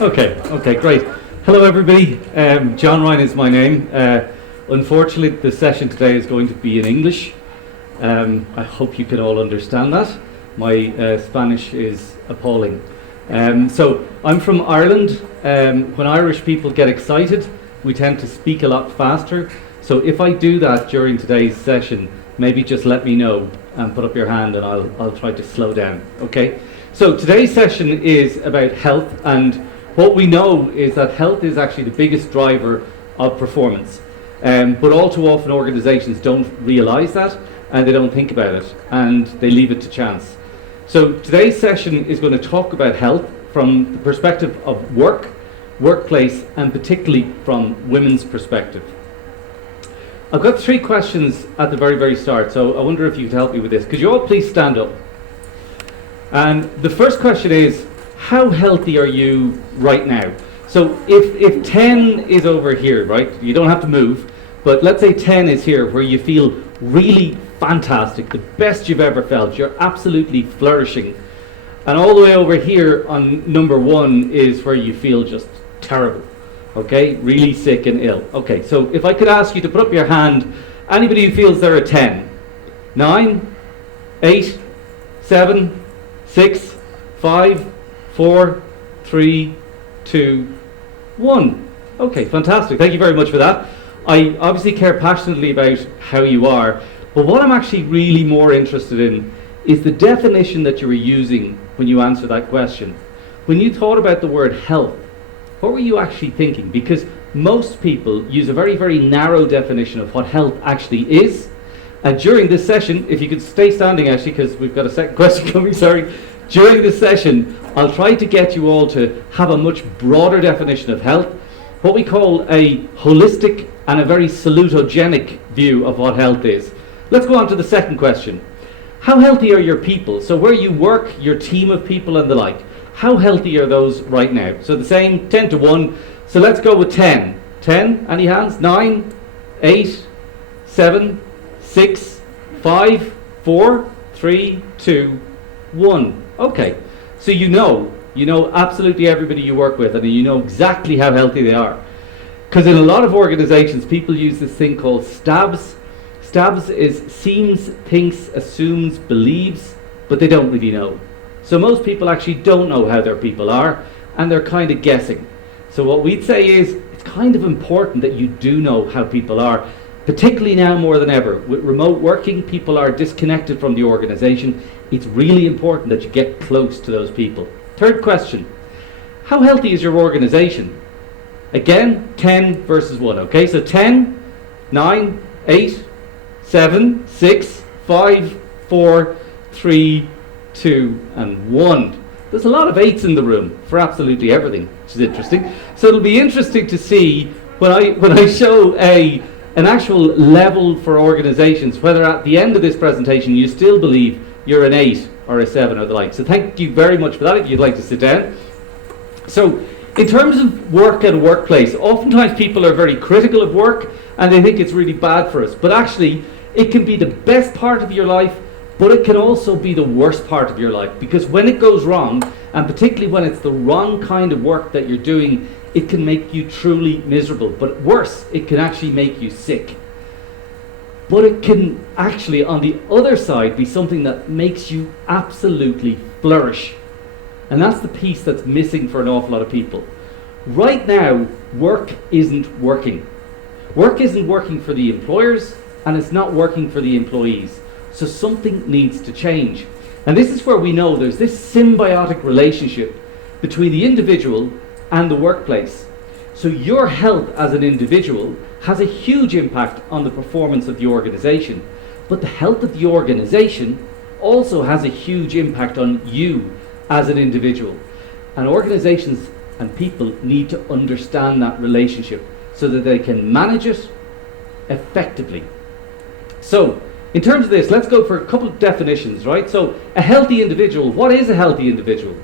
Okay, great. Hello everybody, John Ryan is my name. Unfortunately the session today is going to be in English. I hope you can all understand that. My Spanish is appalling. So I'm from Ireland. When Irish people get excited, we tend to speak a lot faster. So if I do that during today's session, maybe just let me know and put up your hand and I'll try to slow down, okay? So today's session is about health, and what we know is that health is actually the biggest driver of performance. But all too often organizations don't realize that and they don't think about it and they leave it to chance. So today's session is going to talk about health from the perspective of work, workplace, and particularly from women's perspective. I've got 3 questions at the very start, so I wonder if you could help me with this. Could you all please stand up? And the first question is, how healthy are you right now? So if 10 is over here, right, you don't have to move, but let's say 10 is here where you feel really fantastic, the best you've ever felt, you're absolutely flourishing. And all the way over here on number 1 is where you feel just terrible, okay, really sick and ill. Okay, so if I could ask you to put up your hand, anybody who feels they're a 10, 9, 8, 7, 6, 5, 4, 3, 2, 1. Okay, fantastic. Thank you very much for that. I obviously care passionately about how you are, but what I'm actually really more interested in is the definition that you were using when you answered that question. When you thought about the word health, what were you actually thinking? Because most people use a very narrow definition of what health actually is. And during this session, if you could stay standing actually, because we've got a second question coming, sorry. During this session, I'll try to get you all to have a much broader definition of health, what we call a holistic and a very salutogenic view of what health is. Let's go on to the second question. How healthy are your people? So where you work, your team of people and the like, how healthy are those right now? So the same, 10 to 1. So let's go with 10. 10, any hands? 9, 8, 7, 6, 5, 4, 3, 2, 1. Okay, so you know absolutely everybody you work with and you know exactly how healthy they are. Because in a lot of organizations, people use this thing called STABS. STABS is seems, thinks, assumes, believes, but they don't really know. So most people actually don't know how their people are, and they're kind of guessing. So what we'd say is, it's kind of important that you do know how people are, particularly now more than ever. With remote working, people are disconnected from the organization. It's really important that you get close to those people. Third question, how healthy is your organization? Again, 10 versus 1, okay? So 10, 9, 8, 7, 6, 5, 4, 3, 2, and 1. There's a lot of 8s in the room for absolutely everything, which is interesting. So it'll be interesting to see when I show an actual level for organizations, whether at the end of this presentation you still believe you're an 8 or a 7 or the like. So thank you very much for that, if you'd like to sit down. So in terms of work and workplace, oftentimes people are very critical of work and they think it's really bad for us. But actually, it can be the best part of your life, but it can also be the worst part of your life. Because when it goes wrong, and particularly when it's the wrong kind of work that you're doing, it can make you truly miserable. But worse, it can actually make you sick. But it can actually, on the other side, be something that makes you absolutely flourish. And that's the piece that's missing for an awful lot of people. Right now, work isn't working. Work isn't working for the employers, and it's not working for the employees. So something needs to change. And this is where we know there's this symbiotic relationship between the individual and the workplace. So your health as an individual has a huge impact on the performance of the organization. But the health of the organization also has a huge impact on you as an individual. And organizations and people need to understand that relationship so that they can manage it effectively. So, in terms of this, let's go for a couple of definitions, right? So, a healthy individual, what is a healthy individual?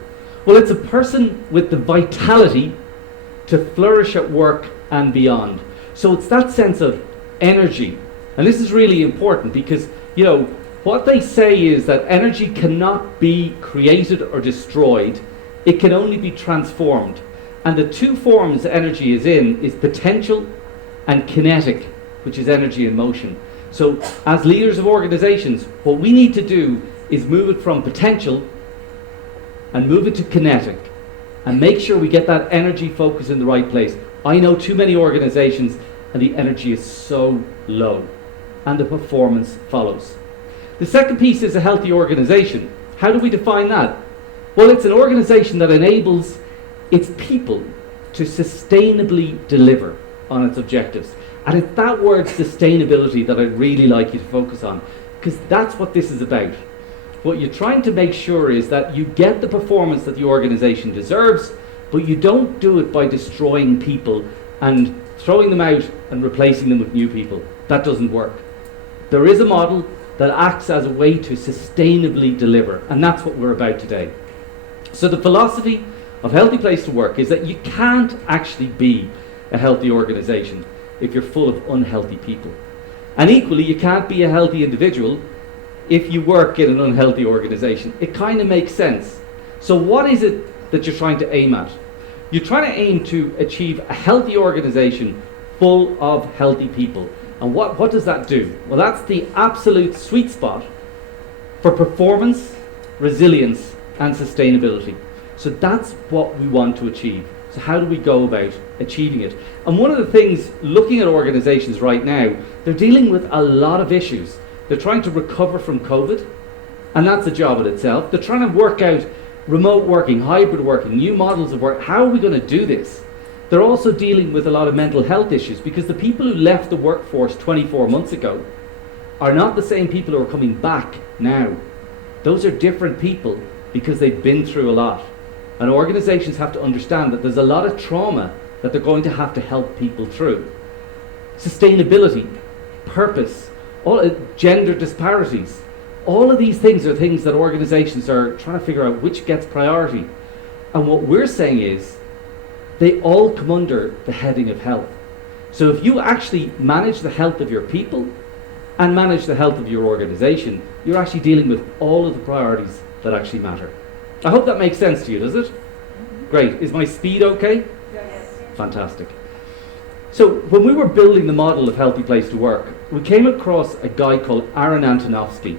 Well, it's a person with the vitality to flourish at work and beyond. So it's that sense of energy. And this is really important because, what they say is that energy cannot be created or destroyed. It can only be transformed. And the two forms energy is in is potential and kinetic, which is energy in motion. So as leaders of organizations, what we need to do is move it from potential and move it to kinetic and make sure we get that energy focus in the right place. I know too many organizations and the energy is so low and the performance follows. The second piece is a healthy organization. How do we define that? Well, it's an organization that enables its people to sustainably deliver on its objectives. And it's that word sustainability that I'd really like you to focus on, because that's what this is about. What you're trying to make sure is that you get the performance that the organization deserves, but you don't do it by destroying people and throwing them out and replacing them with new people. That doesn't work. There is a model that acts as a way to sustainably deliver, and that's what we're about today. So the philosophy of Healthy Place to Work is that you can't actually be a healthy organization if you're full of unhealthy people. And equally, you can't be a healthy individual if you work in an unhealthy organization. It kind of makes sense. So what is it that you're trying to aim at? You're trying to aim to achieve a healthy organization full of healthy people. And what does that do? Well, that's the absolute sweet spot for performance, resilience, and sustainability. So that's what we want to achieve. So how do we go about achieving it? And one of the things, looking at organizations right now, they're dealing with a lot of issues. They're trying to recover from COVID, and that's a job in itself. They're trying to work out remote working, hybrid working, new models of work. How are we going to do this? They're also dealing with a lot of mental health issues, because the people who left the workforce 24 months ago are not the same people who are coming back now. Those are different people because they've been through a lot. And organizations have to understand that there's a lot of trauma that they're going to have to help people through. Sustainability, purpose, gender disparities, all of these things are things that organizations are trying to figure out which gets priority. And what we're saying is, they all come under the heading of health. So if you actually manage the health of your people and manage the health of your organization, you're actually dealing with all of the priorities that actually matter. I hope that makes sense to you, does it? Great. Is my speed okay? Yes. Fantastic. So when we were building the model of Healthy Place to Work, we came across a guy called Aaron Antonovsky.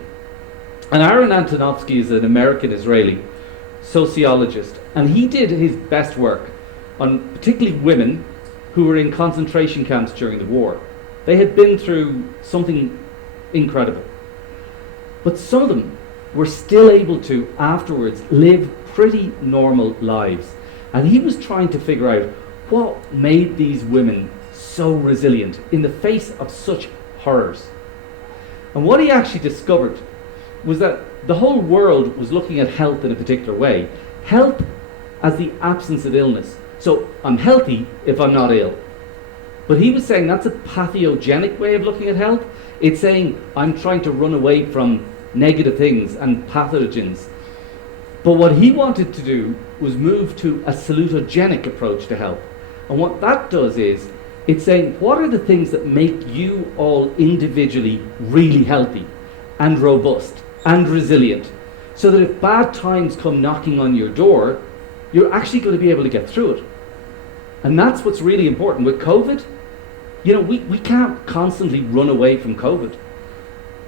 And Aaron Antonovsky is an American-Israeli sociologist, and he did his best work on particularly women who were in concentration camps during the war. They had been through something incredible. But some of them were still able to, afterwards, live pretty normal lives. And he was trying to figure out what made these women so resilient in the face of such horrors. And what he actually discovered was that the whole world was looking at health in a particular way. Health as the absence of illness. So I'm healthy if I'm not ill. But he was saying that's a pathogenic way of looking at health. It's saying I'm trying to run away from negative things and pathogens. But what he wanted to do was move to a salutogenic approach to health. And what that does is, it's saying what are the things that make you all individually really healthy and robust and resilient, so that if bad times come knocking on your door, you're actually going to be able to get through it. And that's what's really important. With COVID, you know, we can't constantly run away from COVID.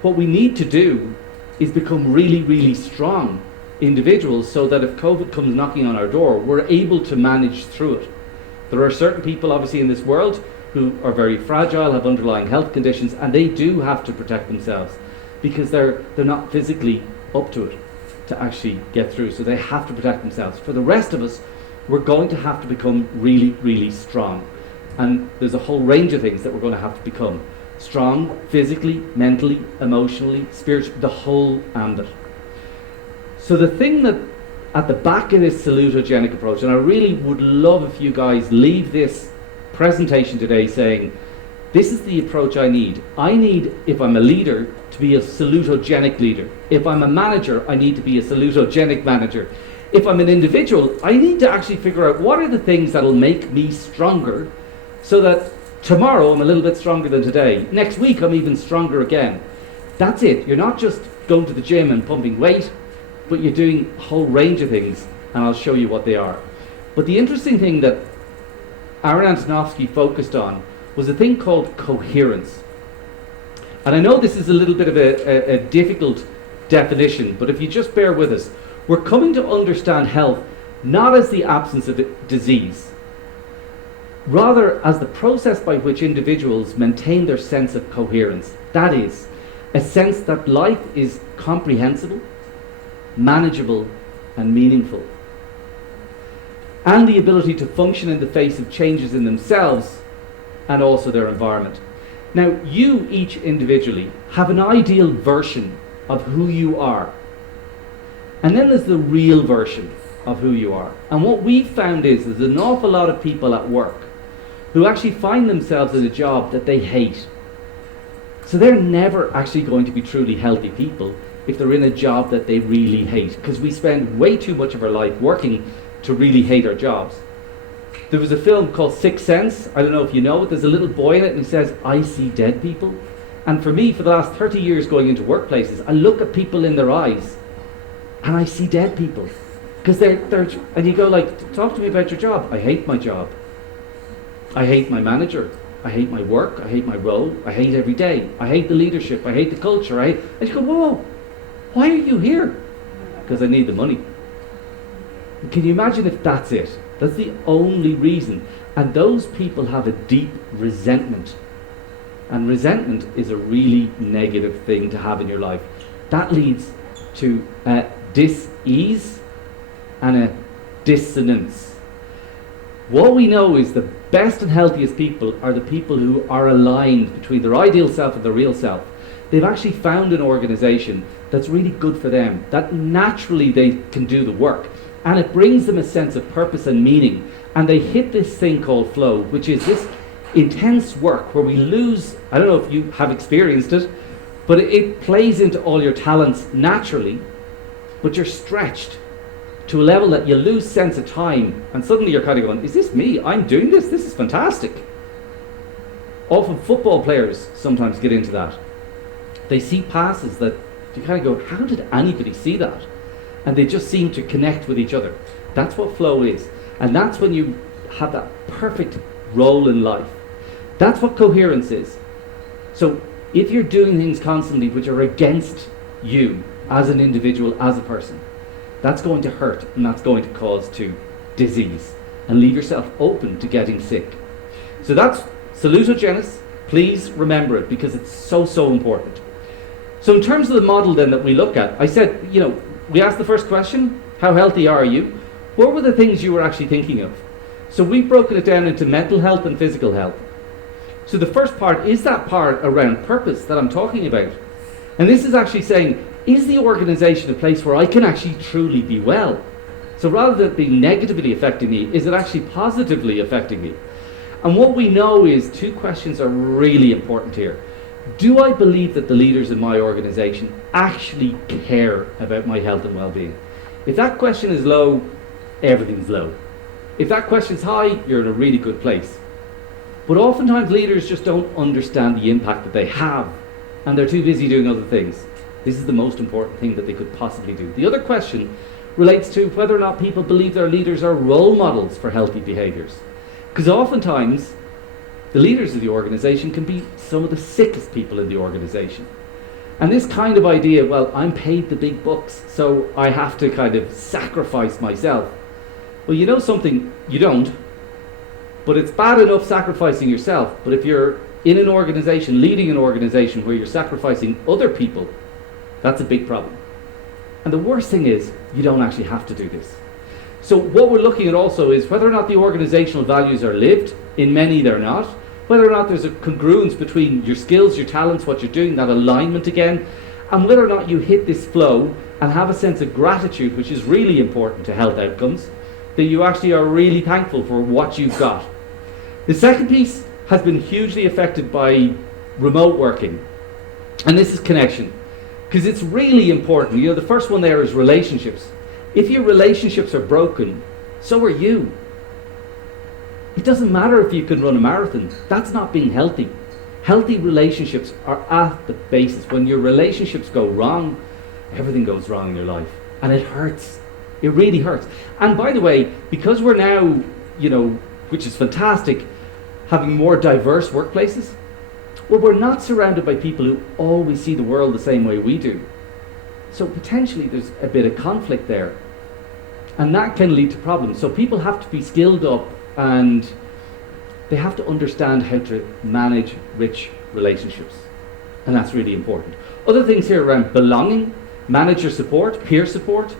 What we need to do is become really, really strong individuals, so that if COVID comes knocking on our door, we're able to manage through it. There are certain people, obviously, in this world who are very fragile, have underlying health conditions, and they do have to protect themselves because they're not physically up to it to actually get through. So they have to protect themselves. For the rest of us, we're going to have to become really, really strong. And there's a whole range of things that we're going to have to become. Strong physically, mentally, emotionally, spiritually, the whole ambit. So the thing that at the back of this salutogenic approach, and I really would love if you guys leave this presentation today saying, this is the approach I need. I need, if I'm a leader, to be a salutogenic leader. If I'm a manager, I need to be a salutogenic manager. If I'm an individual, I need to actually figure out what are the things that'll make me stronger, so that tomorrow I'm a little bit stronger than today. Next week I'm even stronger again. That's it. You're not just going to the gym and pumping weight, but you're doing a whole range of things, and I'll show you what they are. But the interesting thing that Aaron Antonovsky focused on was a thing called coherence. And I know this is a little bit of a difficult definition, but if you just bear with us, we're coming to understand health not as the absence of disease, rather as the process by which individuals maintain their sense of coherence. That is, a sense that life is comprehensible, manageable, and meaningful, and the ability to function in the face of changes in themselves and also their environment. Now, you each individually have an ideal version of who you are, and then there's the real version of who you are. And what we've found is there's an awful lot of people at work who actually find themselves in a job that they hate. So they're never actually going to be truly healthy people if they're in a job that they really hate, because we spend way too much of our life working to really hate our jobs. There was a film called Sixth Sense. I don't know if you know it. There's a little boy in it and he says, "I see dead people." And for me, for the last 30 years going into workplaces, I look at people in their eyes and I see dead people. Because they're, and you go like, "Talk to me about your job." "I hate my job. I hate my manager. I hate my work. I hate my role. I hate every day. I hate the leadership. I hate the culture." And you go, "Whoa, why are you here?" "Because I need the money." Can you imagine if that's it? That's the only reason. And those people have a deep resentment. And resentment is a really negative thing to have in your life. That leads to dis-ease and a dissonance. What we know is the best and healthiest people are the people who are aligned between their ideal self and their real self. They've actually found an organization that's really good for them, that naturally they can do the work. And it brings them a sense of purpose and meaning. And they hit this thing called flow, which is this intense work where we lose, I don't know if you have experienced it, but it plays into all your talents naturally, but you're stretched to a level that you lose sense of time. And suddenly you're kind of going, "Is this me? I'm doing this? This is fantastic." Often football players sometimes get into that. They see passes that you kind of go, "How did anybody see that?" And they just seem to connect with each other. That's what flow is. And that's when you have that perfect role in life. That's what coherence is. So if you're doing things constantly which are against you as an individual, as a person, that's going to hurt and that's going to cause to disease and leave yourself open to getting sick. So that's salutogenesis. Please remember it because it's so, so important. So in terms of the model then that we look at, I said, we asked the first question, how healthy are you? What were the things you were actually thinking of? So we've broken it down into mental health and physical health. So the first part is that part around purpose that I'm talking about. And this is actually saying, is the organization a place where I can actually truly be well? So rather than it being negatively affecting me, is it actually positively affecting me? And what we know is two questions are really important here. Do I believe that the leaders in my organization actually care about my health and well-being? If that question is low, everything's low. If that question's high, you're in a really good place. But oftentimes leaders just don't understand the impact that they have, and they're too busy doing other things. This is the most important thing that they could possibly do. The other question relates to whether or not people believe their leaders are role models for healthy behaviors. Because oftentimes, the leaders of the organization can be some of the sickest people in the organization. And this kind of idea, well, I'm paid the big bucks, so I have to kind of sacrifice myself. Well, you know something, you don't. But it's bad enough sacrificing yourself. But if you're in an organization, leading an organization where you're sacrificing other people, that's a big problem. And the worst thing is, you don't actually have to do this. So what we're looking at also is whether or not the organizational values are lived. In many, they're not. Whether or not there's a congruence between your skills, your talents, what you're doing, that alignment again, and whether or not you hit this flow and have a sense of gratitude, which is really important to health outcomes, that you actually are really thankful for what you've got. The second piece has been hugely affected by remote working, and this is connection, because it's really important. The first one there is relationships. If your relationships are broken, so are you. It doesn't matter if you can run a marathon. That's not being healthy. Healthy relationships are at the basis. When your relationships go wrong, everything goes wrong in your life. And it hurts. It really hurts. And by the way, because we're now, which is fantastic, having more diverse workplaces, well, we're not surrounded by people who always see the world the same way we do. So potentially there's a bit of conflict there. And that can lead to problems. So people have to be skilled up, and they have to understand how to manage rich relationships. And that's really important. Other things here around belonging, manager support, peer support,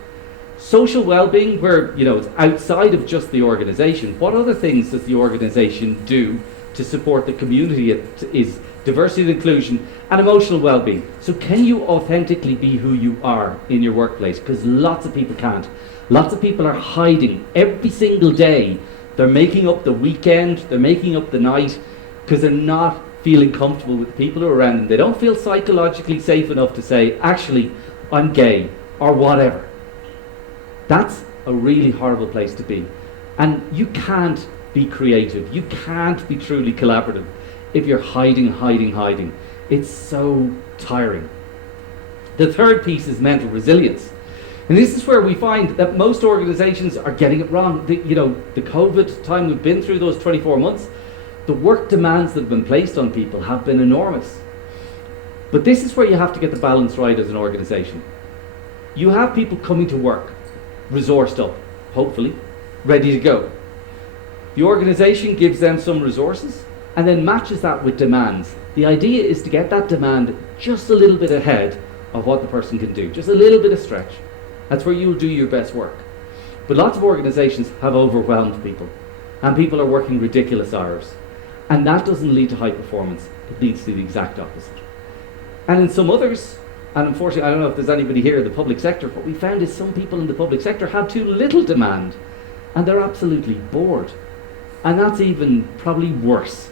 social well-being, where it's outside of just the organization. What other things does the organization do to support the community? It is diversity and inclusion, and emotional well-being. So can you authentically be who you are in your workplace? Because lots of people can't. Lots of people are hiding every single day. They're making up the weekend, they're making up the night, because they're not feeling comfortable with the people who are around them. They don't feel psychologically safe enough to say, actually, I'm gay, or whatever. That's a really horrible place to be. And you can't be creative. You can't be truly collaborative if you're hiding. It's so tiring. The third piece is mental resilience. And this is where we find that most organizations are getting it wrong. The COVID time we've been through, those 24 months, the work demands that have been placed on people have been enormous. But this is where you have to get the balance right as an organization. You have people coming to work, resourced up, hopefully, ready to go. The organization gives them some resources and then matches that with demands. The idea is to get that demand just a little bit ahead of what the person can do, just a little bit of stretch. That's where you'll do your best work. But lots of organizations have overwhelmed people, and people are working ridiculous hours. And that doesn't lead to high performance. It leads to the exact opposite. And in some others, and unfortunately I don't know if there's anybody here in the public sector, what we found is some people in the public sector have too little demand, and they're absolutely bored. And that's even probably worse.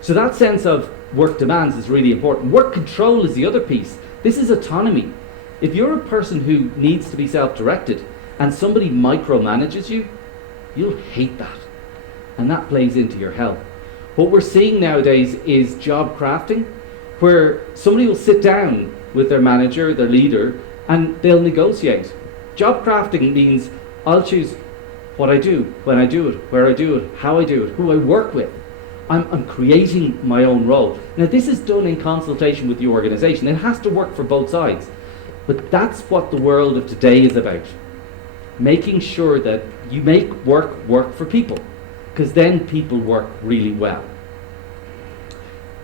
So that sense of work demands is really important. Work control is the other piece. This is autonomy. If you're a person who needs to be self-directed and somebody micromanages you, you'll hate that. And that plays into your health. What we're seeing nowadays is job crafting, where somebody will sit down with their manager, their leader, and they'll negotiate. Job crafting means I'll choose what I do, when I do it, where I do it, how I do it, who I work with. I'm creating my own role. Now this is done in consultation with the organization. It has to work for both sides. But that's what the world of today is about. Making sure that you make work for people, because then people work really well.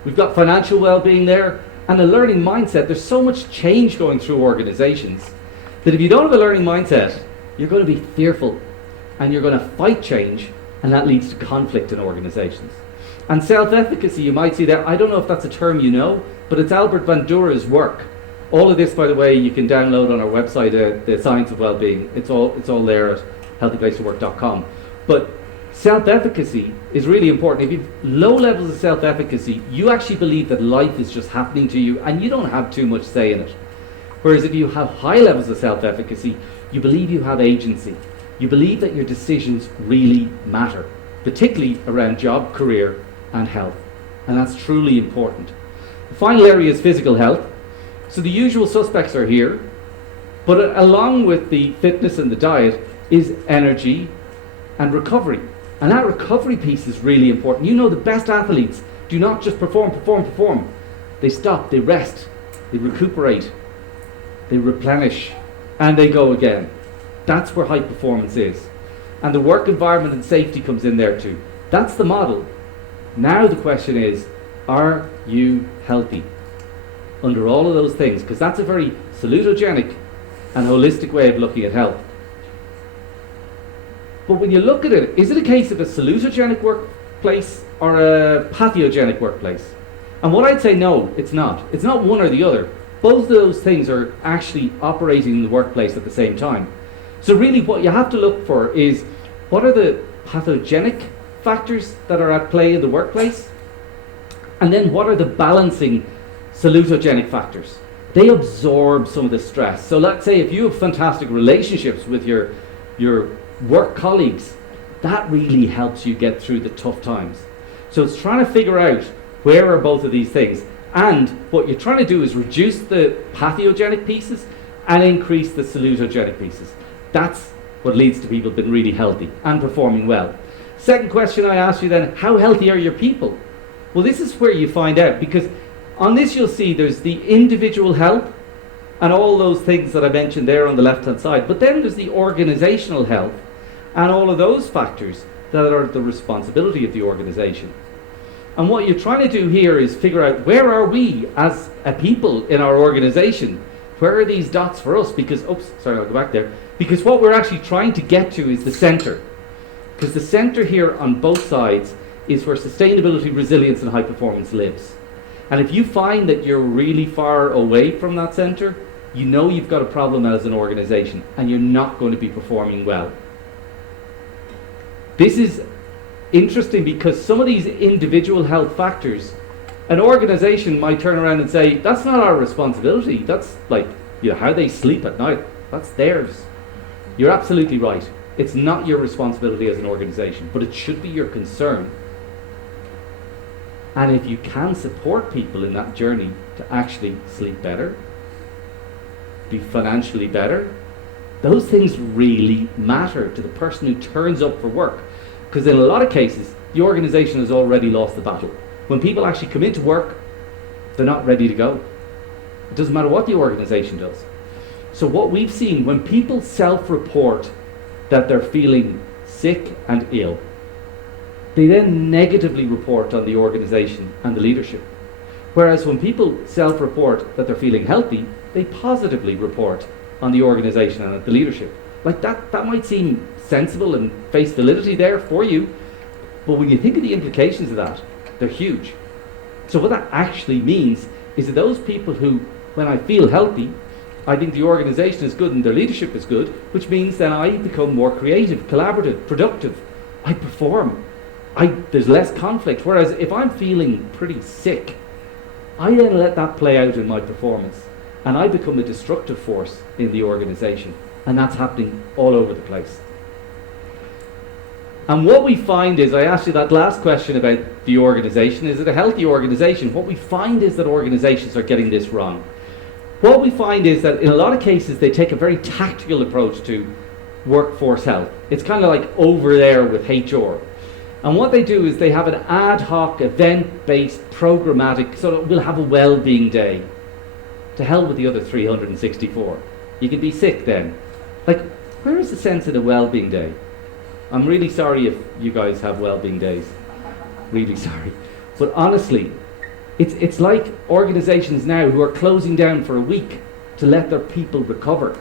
We've got financial well-being there, and a learning mindset. There's so much change going through organizations that if you don't have a learning mindset, you're going to be fearful and you're going to fight change, and that leads to conflict in organizations. And self-efficacy, you might see there, I don't know if that's a term you know, but it's Albert Bandura's work. All of this, by the way, you can download on our website, The Science of Wellbeing. It's all there at healthyplacetowork.com. But self-efficacy is really important. If you've low levels of self-efficacy, you actually believe that life is just happening to you and you don't have too much say in it. Whereas if you have high levels of self-efficacy, you believe you have agency. You believe that your decisions really matter, particularly around job, career, and health. And that's truly important. The final area is physical health. So the usual suspects are here, but along with the fitness and the diet is energy and recovery. And that recovery piece is really important. You know, the best athletes do not just perform. They stop, they rest, they recuperate, they replenish, and they go again. That's where high performance is. And the work environment and safety comes in there too. That's the model. Now the question is, are you healthy under all of those things? Because that's a very salutogenic and holistic way of looking at health. But when you look at it, is it a case of a salutogenic workplace or a pathogenic workplace? And what I'd say, no, it's not. It's not one or the other. Both of those things are actually operating in the workplace at the same time. So really what you have to look for is, what are the pathogenic factors that are at play in the workplace? And then what are the balancing salutogenic factors? They absorb some of the stress. So let's say if you have fantastic relationships with your work colleagues, that really helps you get through the tough times. So it's trying to figure out where are both of these things. And what you're trying to do is reduce the pathogenic pieces and increase the salutogenic pieces. That's what leads to people being really healthy and performing well. Second question I asked you then, how healthy are your people? Well, this is where you find out, because on this you'll see there's the individual health and all those things that I mentioned there on the left hand side, but then there's the organizational health and all of those factors that are the responsibility of the organization. And what you're trying to do here is figure out, where are we as a people in our organization? Where are these dots for us? Because, oops, sorry, I'll go back there. Because what we're actually trying to get to is the center. Because the center here on both sides is where sustainability, resilience and high performance lives. And if you find that you're really far away from that center, you know you've got a problem as an organization and you're not going to be performing well. This is interesting because some of these individual health factors, an organization might turn around and say, that's not our responsibility. That's like, how they sleep at night. That's theirs. You're absolutely right. It's not your responsibility as an organization, but it should be your concern. And if you can support people in that journey to actually sleep better, be financially better, those things really matter to the person who turns up for work. Because in a lot of cases, the organization has already lost the battle. When people actually come into work, they're not ready to go. It doesn't matter what the organization does. So what we've seen, when people self-report that they're feeling sick and ill, they then negatively report on the organization and the leadership. Whereas when people self-report that they're feeling healthy, they positively report on the organization and the leadership. Like that might seem sensible and face validity there for you, but when you think of the implications of that, they're huge. So what that actually means is that those people who, when I feel healthy, I think the organization is good and their leadership is good, which means then I become more creative, collaborative, productive. I perform. There's less conflict. Whereas if I'm feeling pretty sick, I then let that play out in my performance and I become a destructive force in the organization. And that's happening all over the place. And what we find is, I asked you that last question about the organization, is it a healthy organization? What we find is that organizations are getting this wrong. What we find is that in a lot of cases they take a very tactical approach to workforce health. It's kind of like over there with HR. And what they do is they have an ad hoc, event-based, programmatic, so we'll have a well-being day. To hell with the other 364. You can be sick then. Like, where is the sense of the well-being day? I'm really sorry if you guys have well-being days. Really sorry. But honestly, it's like organizations now who are closing down for a week to let their people recover.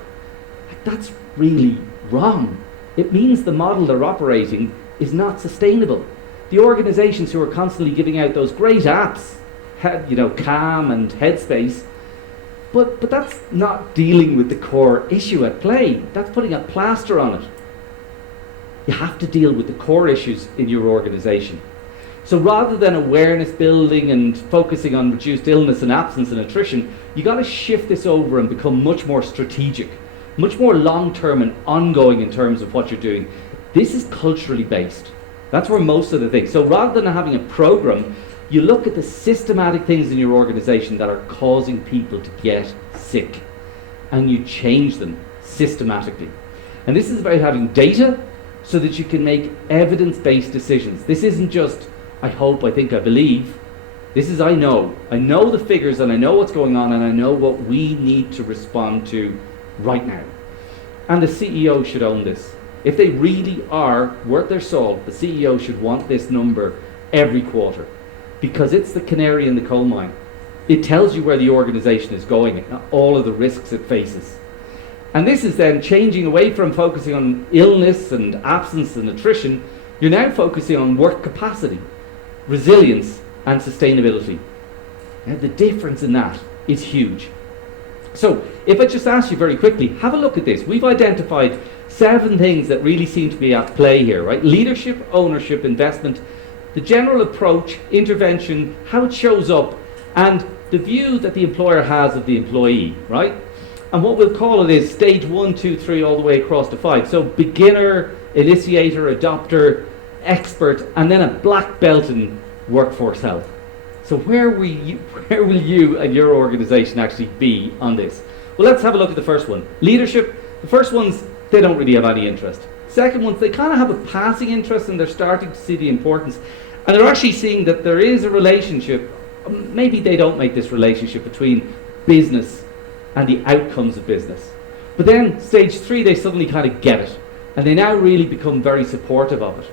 Like, that's really wrong. It means the model they're operating is not sustainable. The organizations who are constantly giving out those great apps, Calm and Headspace, but that's not dealing with the core issue at play. That's putting a plaster on it. You have to deal with the core issues in your organization. So rather than awareness building and focusing on reduced illness and absence and attrition, you got to shift this over and become much more strategic, much more long-term and ongoing in terms of what you're doing. This is culturally based. That's where most of the things. So rather than having a program, you look at the systematic things in your organization that are causing people to get sick, and you change them systematically. And this is about having data so that you can make evidence-based decisions. This isn't just, I hope, I think, I believe. This is, I know. I know the figures and I know what's going on and I know what we need to respond to right now. And the CEO should own this. If they really are worth their salt, the CEO should want this number every quarter, because it's the canary in the coal mine. It tells you where the organization is going and all of the risks it faces. And this is then changing away from focusing on illness and absence and attrition. You're now focusing on work capacity, resilience and sustainability. Now the difference in that is huge. So if I just ask you very quickly, have a look at this. We've identified 7 things that really seem to be at play here, right? Leadership, ownership, investment, the general approach, intervention, how it shows up, and the view that the employer has of the employee, right? And what we'll call it is stage 1, 2, 3, all the way across to 5. So beginner, initiator, adopter, expert, and then a black belt in workforce health. So where will you and your organization actually be on this? Well, let's have a look at the first one. Leadership. The first one's they don't really have any interest. Second ones, they kind of have a passing interest and they're starting to see the importance. And they're actually seeing that there is a relationship. Maybe they don't make this relationship between business and the outcomes of business. But then stage 3, they suddenly kind of get it. And they now really become very supportive of it.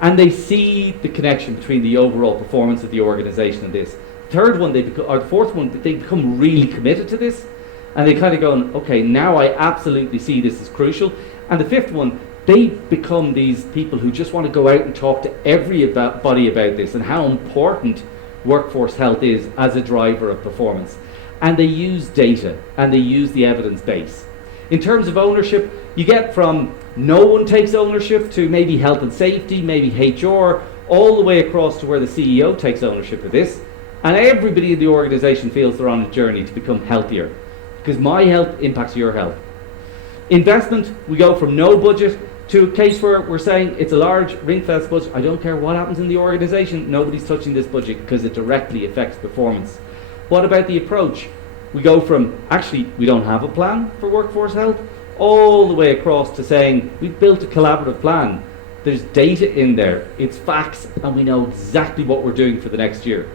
And they see the connection between the overall performance of the organization and this. Third one, or the fourth one, they become really committed to this. And they kind of go, okay, now I absolutely see this as crucial. And the fifth one, they become these people who just want to go out and talk to everybody about this and how important workforce health is as a driver of performance. And they use data and they use the evidence base. In terms of ownership, you get from no one takes ownership to maybe health and safety, maybe HR, all the way across to where the CEO takes ownership of this. And everybody in the organization feels they're on a journey to become healthier, because my health impacts your health. Investment, we go from no budget to a case where we're saying it's a large ring-fence budget. I don't care what happens in the organization, nobody's touching this budget because it directly affects performance. What about the approach? We go from actually we don't have a plan for workforce health all the way across to saying we've built a collaborative plan. There's data in there, it's facts, and we know exactly what we're doing for the next year.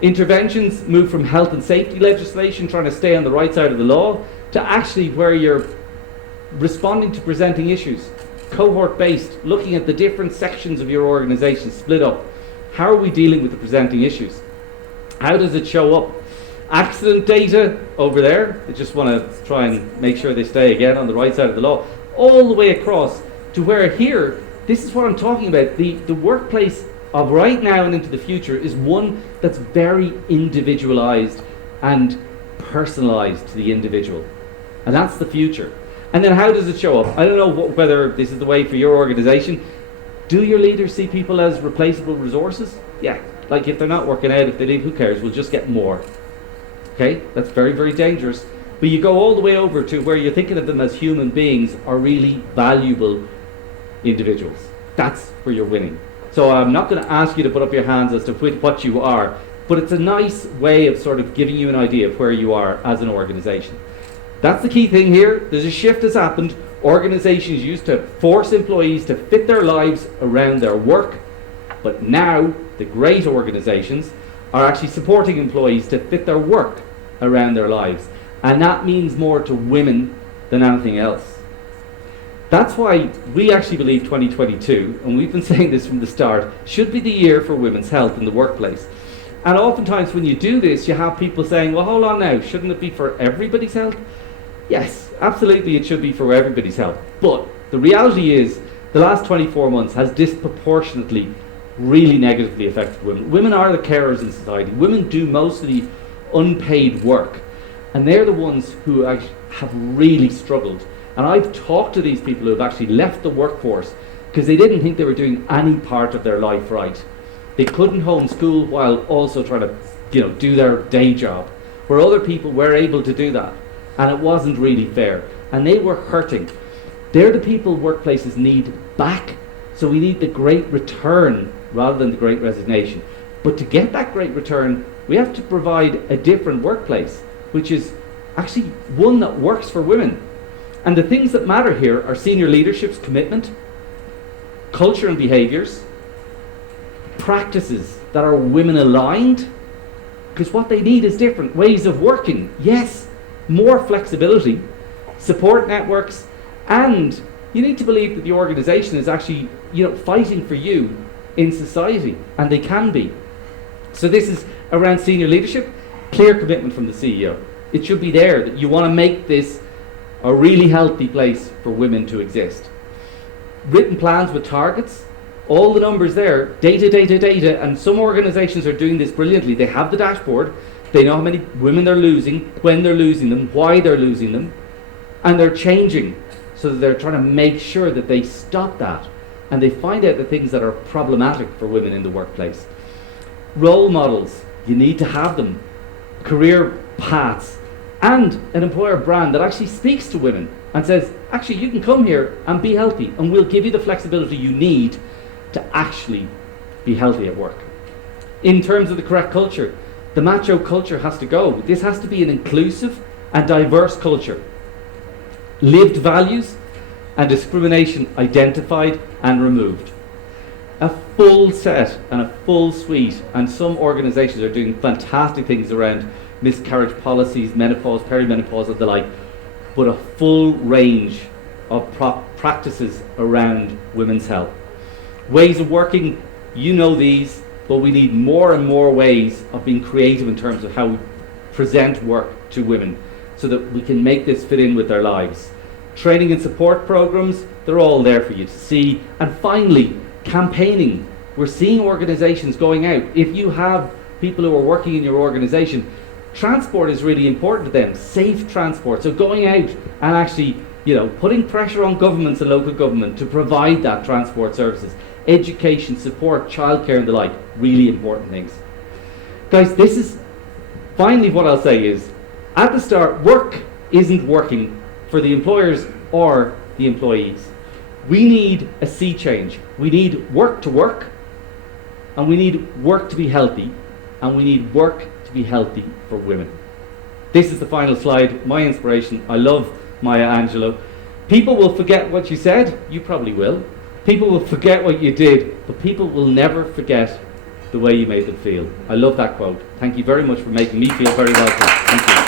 Interventions move from health and safety legislation, trying to stay on the right side of the law, to actually where you're responding to presenting issues, cohort-based, looking at the different sections of your organization split up. How are we dealing with the presenting issues? How does it show up? Accident data over there, I just want to try and make sure they stay again on the right side of the law, all the way across to where here, this is what I'm talking about, the workplace of right now and into the future is one that's very individualized and personalized to the individual. And that's the future. And then how does it show up? I don't know whether this is the way for your organization. Do your leaders see people as replaceable resources? Yeah, like if they're not working out, if they leave, who cares? We'll just get more. Okay, that's very, very dangerous. But you go all the way over to where you're thinking of them as human beings are really valuable individuals. That's where you're winning. So I'm not going to ask you to put up your hands as to what you are, but it's a nice way of sort of giving you an idea of where you are as an organization. That's the key thing here. There's a shift that's happened. Organizations used to force employees to fit their lives around their work, but now the great organizations are actually supporting employees to fit their work around their lives. And that means more to women than anything else. That's why we actually believe 2022, and we've been saying this from the start, should be the year for women's health in the workplace. And oftentimes when you do this, you have people saying, well, hold on now, shouldn't it be for everybody's health? Yes, absolutely it should be for everybody's health. But the reality is, the last 24 months has disproportionately really negatively affected women. Women are the carers in society. Women do most of the unpaid work. And they're the ones who have really struggled. And I've talked to these people who have actually left the workforce because they didn't think they were doing any part of their life right. They couldn't homeschool while also trying to, do their day job, where other people were able to do that. And it wasn't really fair. And they were hurting. They're the people workplaces need back. So we need the great return rather than the great resignation. But to get that great return, we have to provide a different workplace, which is actually one that works for women. And the things that matter here are senior leadership's commitment, culture and behaviours, practices that are women aligned, because what they need is different ways of working. Yes, more flexibility, support networks, and you need to believe that the organisation is actually, fighting for you in society, and they can be. So this is around senior leadership, clear commitment from the CEO. It should be there that you want to make this a really healthy place for women to exist. Written plans with targets, all the numbers there, data, and some organizations are doing this brilliantly. They have the dashboard, they know how many women they're losing, when they're losing them, why they're losing them, and they're changing so that they're trying to make sure that they stop that and they find out the things that are problematic for women in the workplace. Role models, you need to have them. Career paths, and an employer brand that actually speaks to women and says, actually you can come here and be healthy and we'll give you the flexibility you need to actually be healthy at work. In terms of the correct culture, the macho culture has to go. This has to be an inclusive and diverse culture. Lived values, and discrimination identified and removed. A full set and a full suite, and some organisations are doing fantastic things around miscarriage policies, menopause, perimenopause and the like, but a full range of practices around women's health. Ways of working, you know these, but we need more and more ways of being creative in terms of how we present work to women so that we can make this fit in with their lives. Training and support programs, they're all there for you to see. And finally, campaigning. We're seeing organisations going out. If you have people who are working in your organisation, transport is really important to them, safe transport. So going out and actually, putting pressure on governments and local government to provide that transport services. Education, support, childcare and the like, really important things. Guys, this is, finally what I'll say is, at the start, work isn't working for the employers or the employees. We need a sea change. We need work to work, and we need work to be healthy, and we need work to be healthy for women. This is the final slide, my inspiration. I love Maya Angelou. People will forget what you said, you probably will. People will forget what you did, but people will never forget the way you made them feel. I love that quote. Thank you very much for making me feel very welcome. Thank you.